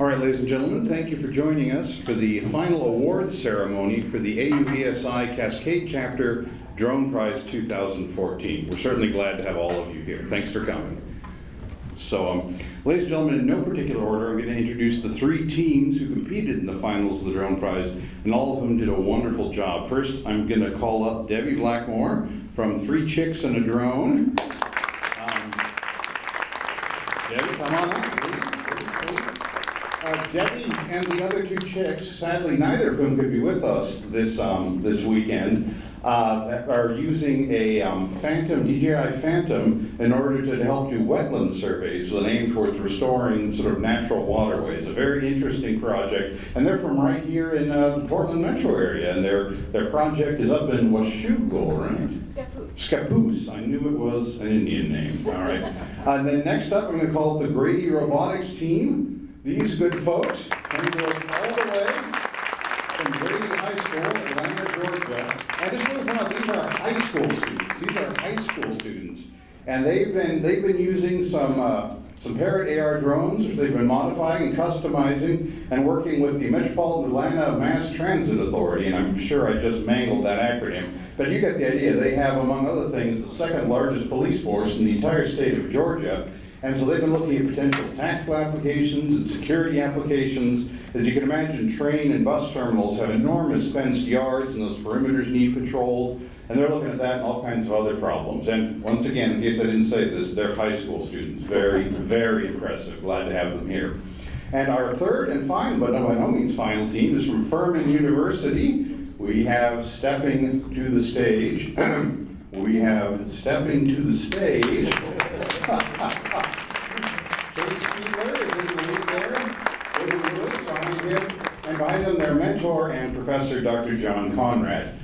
All right, ladies and gentlemen, thank you for joining us for the final awards ceremony for the AUVSI Cascade Chapter Drone Prize 2014. We're certainly glad to have all of you here. Thanks for coming. So, ladies and gentlemen, in no particular order, I'm going to introduce the three teams who competed in the finals of the Drone Prize, and all of them did a wonderful job. First, I'm going to call up Debbie Blackmore from Three Chicks and a Drone. Debbie, come on up, please. Debbie and the other two chicks, sadly neither of whom could be with us this weekend, are using a DJI Phantom in order to help do wetland surveys with an aim towards restoring sort of natural waterways. A very interesting project, and they're from right here in the Portland metro area, and their project is up in Washougal, right? Scappoose. I knew it was an Indian name. All right. And then next up, I'm going to call it the Grady Robotics team. These good folks came to us all the way from Grady High School, Atlanta, Georgia. And just really point out, these are high school students. These are high school students, and they've been using some Parrot AR drones, which they've been modifying and customizing, and working with the Metropolitan Atlanta Mass Transit Authority. And I'm sure I just mangled that acronym, but you get the idea. They have, among other things, the second largest police force in the entire state of Georgia. And so they've been looking at potential tactical applications and security applications. As you can imagine, train and bus terminals have enormous fenced yards, and those perimeters need patrolled. And they're looking at that and all kinds of other problems. And once again, in case I didn't say this, they're high school students. Very, very impressive. Glad to have them here. And our third and final, but by no means final team, is from Furman University. We have stepping to the stage. And behind them, their mentor and professor, Dr. John Conrad.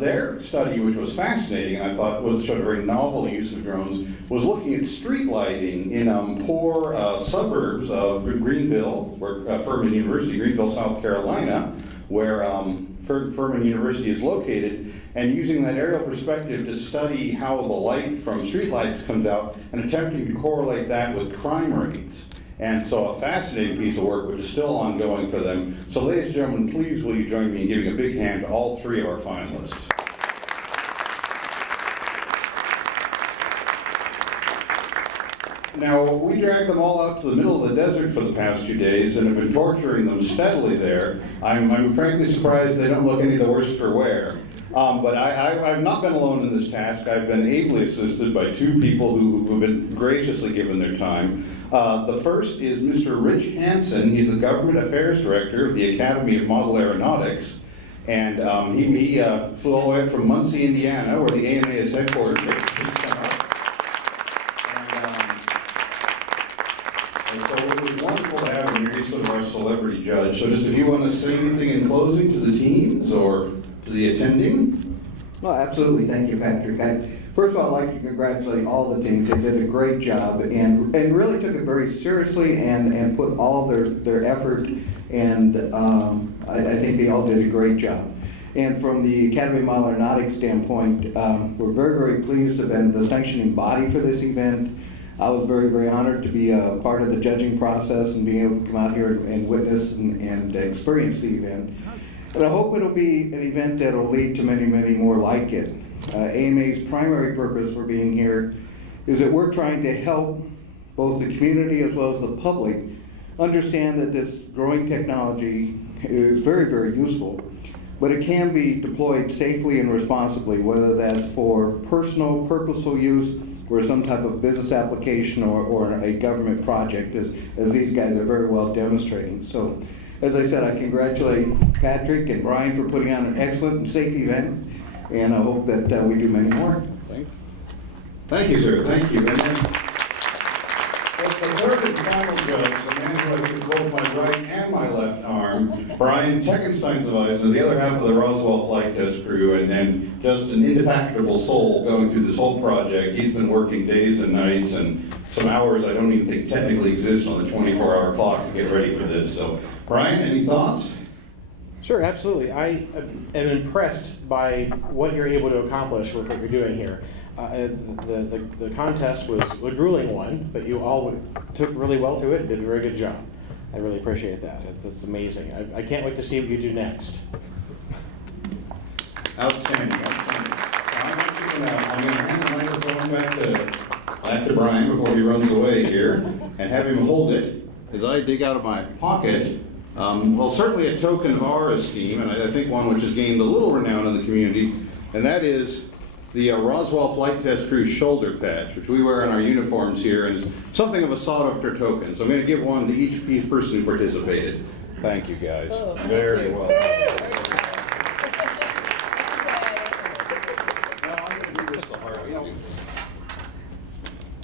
Their study, which was fascinating, and I thought showed a very novel use of drones, was looking at street lighting in poor suburbs of Greenville, where Furman University, Greenville, South Carolina, where Furman University is located, and using that aerial perspective to study how the light from street lights comes out and attempting to correlate that with crime rates. And so a fascinating piece of work, which is still ongoing for them. So ladies and gentlemen, please will you join me in giving a big hand to all three of our finalists. Now, we dragged them all out to the middle of the desert for the past 2 days and have been torturing them steadily there. I'm frankly surprised they don't look any the worse for wear. But I've not been alone in this task. I've been ably assisted by two people who have been graciously given their time. The first is Mr. Rich Hansen. He's the Government Affairs Director of the Academy of Model Aeronautics. And he flew all the way up from Muncie, Indiana, where the AMA is headquartered. And so it was wonderful to have him here. He's sort of our celebrity judge. So just if you want to say anything in closing to the teams or to the attending? Well, absolutely. Thank you, Patrick. First of all, I'd like to congratulate all the teams. They did a great job and really took it very seriously and put all their effort, and I think they all did a great job. And from the Academy of Model Aeronautics standpoint, we're very, very pleased to have been the sanctioning body for this event. I was very, very honored to be a part of the judging process and being able to come out here and witness and experience the event. And I hope it'll be an event that will lead to many, many more like it. AMA's primary purpose for being here is that we're trying to help both the community as well as the public understand that this growing technology is very, very useful, but it can be deployed safely and responsibly, whether that's for personal, purposeful use or some type of business application or a government project, as these guys are very well demonstrating. So, as I said, I congratulate Patrick and Brian for putting on an excellent and safe event, and I hope that we do many more. Thanks. Thank you, sir. Thank you. And then, the third and final judge, the man who has both my right and my left arm, Brian Techenstein's the other half of the Roswell flight test crew, and just an indefatigable soul going through this whole project. He's been working days and nights and some hours I don't even think technically exist on the 24-hour clock to get ready for this. So, Brian, any thoughts? Sure, absolutely. I am impressed by what you're able to accomplish with what you're doing here. The contest was a grueling one, but you all took really well through it and did a very good job. I really appreciate that. That's amazing. I can't wait to see what you do next. Outstanding, outstanding. I'm going to hand the microphone back to Brian before he runs away here, and have him hold it as I dig out of my pocket. Well, certainly a token of our esteem, and I think one which has gained a little renown in the community, and that is the Roswell Flight Test Crew shoulder patch, which we wear on our uniforms here, and is something of a sought-after token. So I'm going to give one to each person who participated. Thank you, guys. Very well.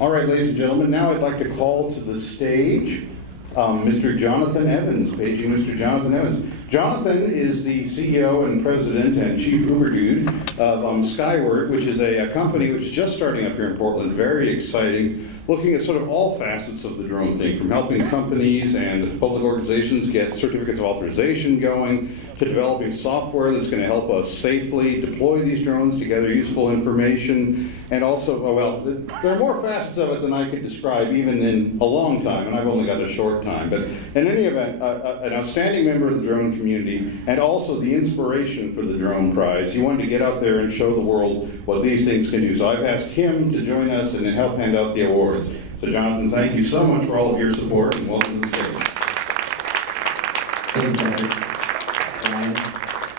All right, ladies and gentlemen, now I'd like to call to the stage Mr. Jonathan Evans, paging Mr. Jonathan Evans. Jonathan is the CEO and president and chief Uber dude of Skyward, which is a company which is just starting up here in Portland, very exciting, looking at sort of all facets of the drone thing, from helping companies and public organizations get certificates of authorization going, to developing software that's going to help us safely deploy these drones to gather useful information, and also, well, there are more facets of it than I could describe even in a long time, and I've only got a short time. But in any event, an outstanding member of the drone community, and also the inspiration for the Drone Prize. He wanted to get out there and show the world what these things can do. So I've asked him to join us and help hand out the awards. So Jonathan, thank you so much for all of your support, and welcome to the stage. Thank you, Patrick.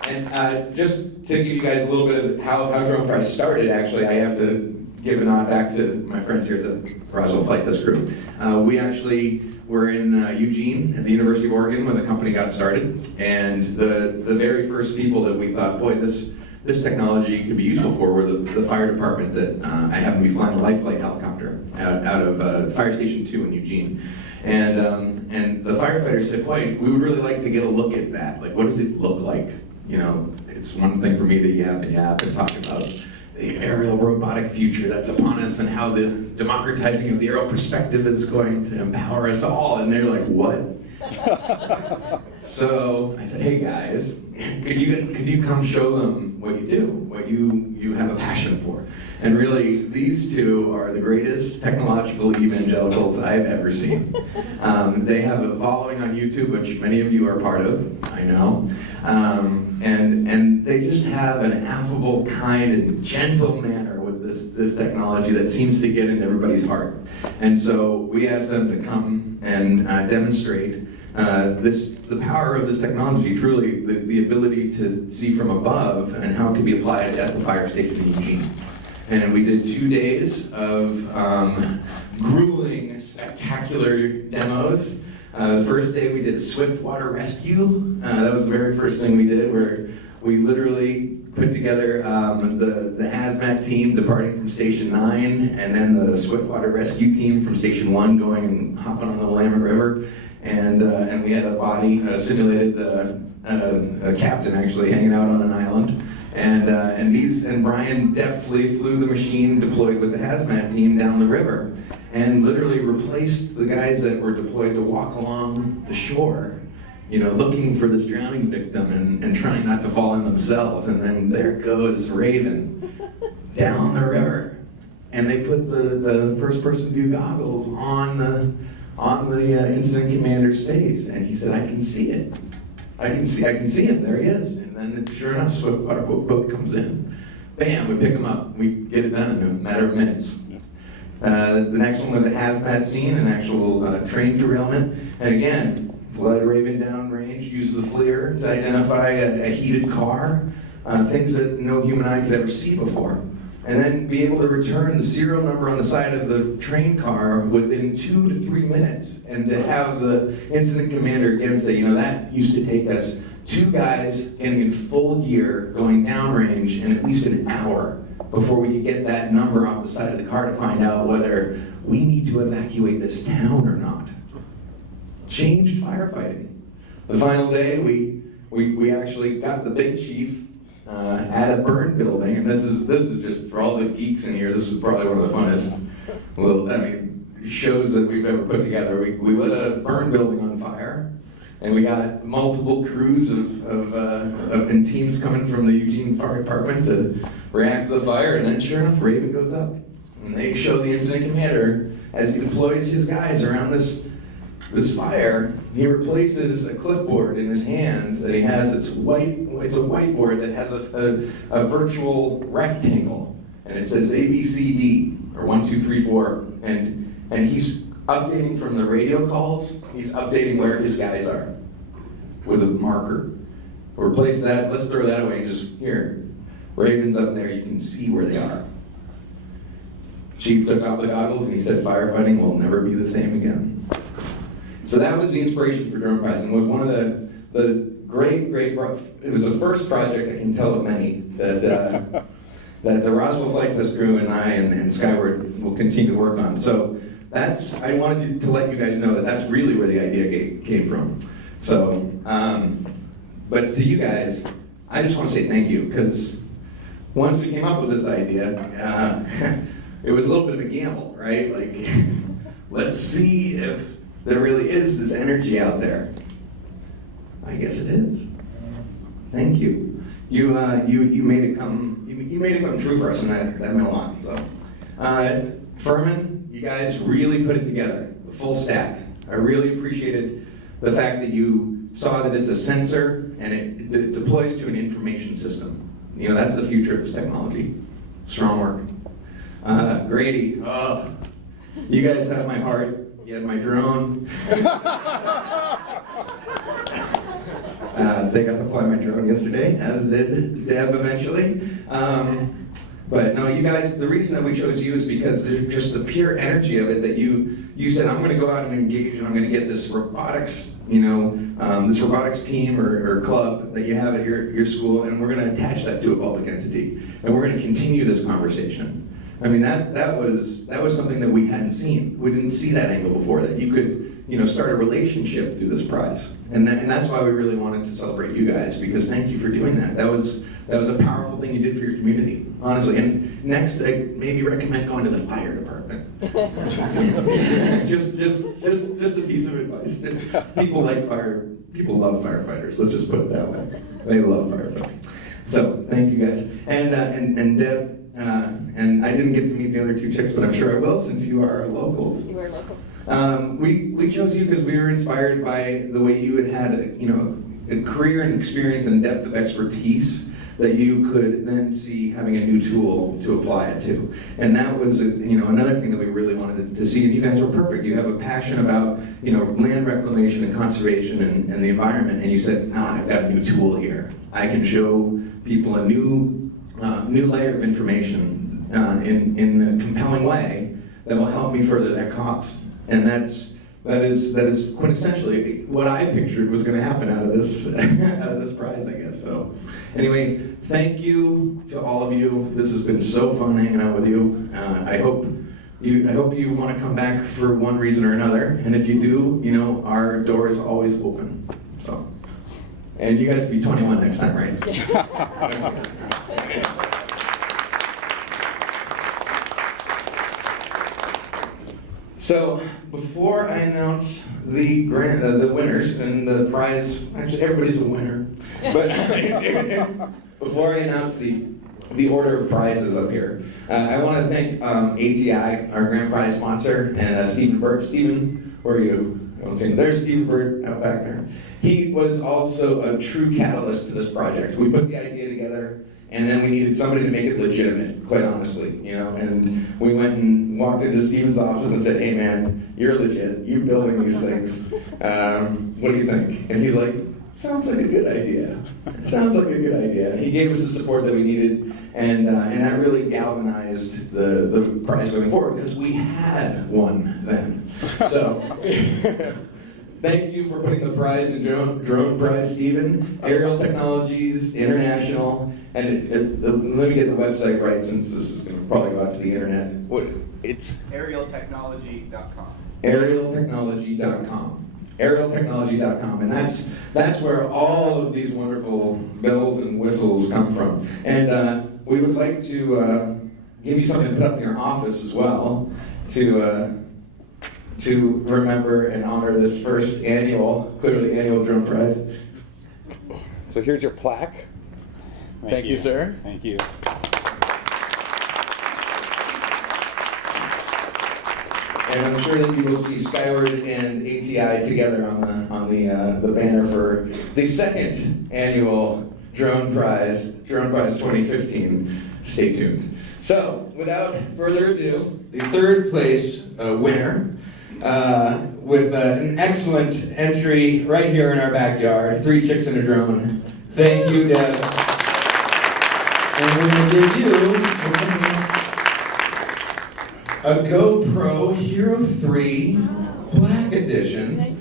And just to give you guys a little bit of how Drone Prize started, actually, I have to give a nod back to my friends here at the Roswell Flight Test Crew. We actually were in Eugene at the University of Oregon when the company got started, and the very first people that we thought, boy, this technology could be useful for were the fire department that I happened to be flying a life flight helicopter out of Fire Station 2 in Eugene. And the firefighters said, boy, we would really like to get a look at that. Like, what does it look like? You know, it's one thing for me to yap and talk about the aerial robotic future that's upon us and how the democratizing of the aerial perspective is going to empower us all. And they're like, what? So I said, hey guys, could you come show them what you do, what you have a passion for? And really, these two are the greatest technological evangelicals I've ever seen. They have a following on YouTube, which many of you are part of, I know. And they just have an affable, kind, and gentle manner with this technology that seems to get in everybody's heart. And so we asked them to come and demonstrate the power of this technology, truly the ability to see from above and how it can be applied at the fire station in Eugene. And we did 2 days of grueling, spectacular demos. The first day we did swift water rescue. That was the very first thing we did, where we literally put together the hazmat team departing from Station 9, and then the swift water rescue team from Station 1 going and hopping on the Willamette River. And we had a body, simulated a captain actually hanging out on an island. And Brian deftly flew the machine deployed with the hazmat team down the river and literally replaced the guys that were deployed to walk along the shore, you know, looking for this drowning victim and trying not to fall in themselves. And then there goes Raven down the river. And they put the first-person view goggles on the incident commander's face, and he said, I can see it. I can see him, there he is. And then sure enough, swift water boat comes in. Bam, we pick him up. We get it done in a matter of minutes. The next one was a hazmat scene, an actual train derailment. And again, fly Raven downrange, use the FLIR to identify a heated car, things that no human eye could ever see before. And then be able to return the serial number on the side of the train car within 2 to 3 minutes. And to have the incident commander again say, you know, that used to take us 2 guys getting in full gear, going downrange in at least an hour before we could get that number off the side of the car to find out whether we need to evacuate this town or not. Changed firefighting. The final day, we actually got the big chief at a burn building, and this is just for all the geeks in here. This is probably one of the funnest shows that we've ever put together. We lit a burn building on fire, and we got multiple crews and teams coming from the Eugene Fire Department to react to the fire. And then, sure enough, Raven goes up, and they show the incident commander as he deploys his guys around this this fire, he replaces a clipboard in his hand that he has. It's a whiteboard that has a virtual rectangle, and it says A, B, C, D, or 1, 2, 3, 4, and he's updating from the radio calls. He's updating where his guys are with a marker. Replace that. Let's throw that away and just here. Raven's up there. You can see where they are. Chief took off the goggles and he said, "Firefighting will never be the same again." So that was the inspiration for Drone Prize, and was one of the great, it was the first project, I can tell of many, that the Roswell Flight Test Crew and I and Skyward will continue to work on. So I wanted to let you guys know that that's really where the idea came from. So, but to you guys, I just want to say thank you, because once we came up with this idea, it was a little bit of a gamble, right? Like, let's see if there really is this energy out there. I guess it is. Thank you. You made it come. You made it come true for us, and that meant a lot. So, Furman, you guys really put it together, the full stack. I really appreciated the fact that you saw that it's a sensor and it deploys to an information system. You know, that's the future of this technology. Strong work. Grady, you guys have my heart. You had my drone. They got to fly my drone yesterday, as did Deb eventually. But no, you guys, the reason that we chose you is because there's just the pure energy of it that you said, I'm going to go out and engage, and I'm going to get this robotics, this robotics team or club that you have at your school, and we're going to attach that to a public entity, and we're going to continue this conversation. I mean, that was something that we hadn't seen. We didn't see that angle before, that you could, start a relationship through this prize. And that's why we really wanted to celebrate you guys, because thank you for doing that. That was a powerful thing you did for your community, honestly. And next, I maybe recommend going to the fire department. just a piece of advice. People love firefighters. Let's just put it that way. They love firefighting. So thank you guys. And Deb, and I didn't get to meet the other two chicks, but I'm sure I will, since you are locals. You are local. We chose you because we were inspired by the way you had a career and experience and depth of expertise that you could then see having a new tool to apply it to. And that was another thing that we really wanted to see, and you guys were perfect. You have a passion about land reclamation and conservation and the environment, and you said, I've got a new tool here. I can show people a new layer of information in a compelling way that will help me further that cause. And that is quintessentially what I pictured was going to happen out of this prize, I guess. So, anyway, thank you to all of you. This has been so fun hanging out with you. I hope you want to come back for one reason or another. And if you do, our door is always open. So, and you guys will be 21 next time, right? So, before I announce the winners and the prize, actually everybody's a winner, but before I announce the order of prizes up here, I want to thank ATI, our grand prize sponsor, and Stephen Bird. Stephen, where are you? I won't say him. There's Stephen Bird out back there. He was also a true catalyst to this project. We put the idea together, and then we needed somebody to make it legitimate, quite honestly, and we went and walked into Steven's office and said, hey man, you're legit, you're building these things, what do you think? And he's like, sounds like a good idea. Sounds like a good idea. And he gave us the support that we needed, and that really galvanized the prize going forward, because we had one then. So, thank you for putting the prize in drone prize, Stephen. Aerial Technologies International, and let me get the website right, since this is going to probably go out to the internet. It's aerialtechnology.com. Aerialtechnology.com. Aerialtechnology.com, and that's where all of these wonderful bells and whistles come from. And we would like to give you something to put up in your office as well, to remember and honor this first annual drone prize. So here's your plaque. Thank you, sir. Thank you. And I'm sure that you will see Skyward and ATI together on the banner for the second annual Drone Prize 2015. Stay tuned. So, without further ado, the third place winner, with an excellent entry right here in our backyard, 3 Chicks and a Drone. Thank you, Deb. And we're going to give you a GoPro Hero 3 Black Edition.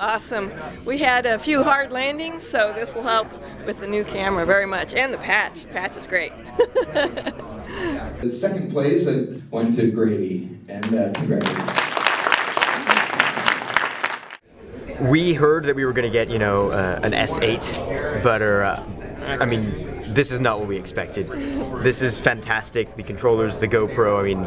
Awesome. We had a few hard landings, so this will help with the new camera very much. And the patch. Patch is great. The second place went to Grady, and congratulations. We heard that we were going to get, an S8, but I mean, this is not what we expected. This is fantastic. The controllers, the GoPro, I mean,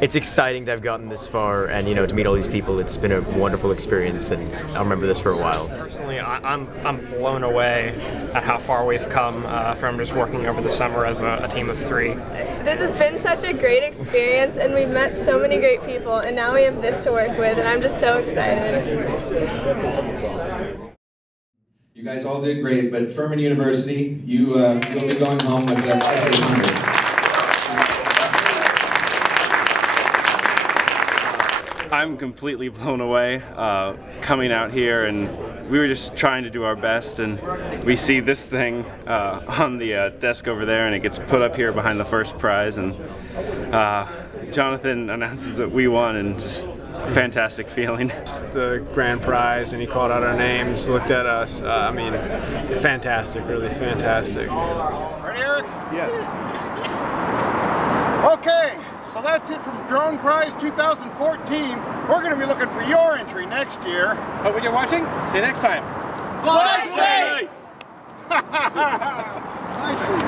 it's exciting to have gotten this far, and to meet all these people. It's been a wonderful experience, and I'll remember this for a while. Personally, I'm blown away at how far we've come from just working over the summer as a team of 3. This has been such a great experience, and we've met so many great people, and now we have this to work with, and I'm just so excited. You guys all did great, but Furman University, you'll be going home with the S800. I'm completely blown away coming out here, and we were just trying to do our best, and we see this thing on the desk over there, and it gets put up here behind the first prize, and Jonathan announces that we won, and just a fantastic feeling. The grand prize, and he called out our names, looked at us. I mean, fantastic, really fantastic. Ready, Eric? Yeah. Okay, so that's it from Drone Prize 2014. We're going to be looking for your entry next year. Hope when you're watching, see you next time. Fly safe! Nice.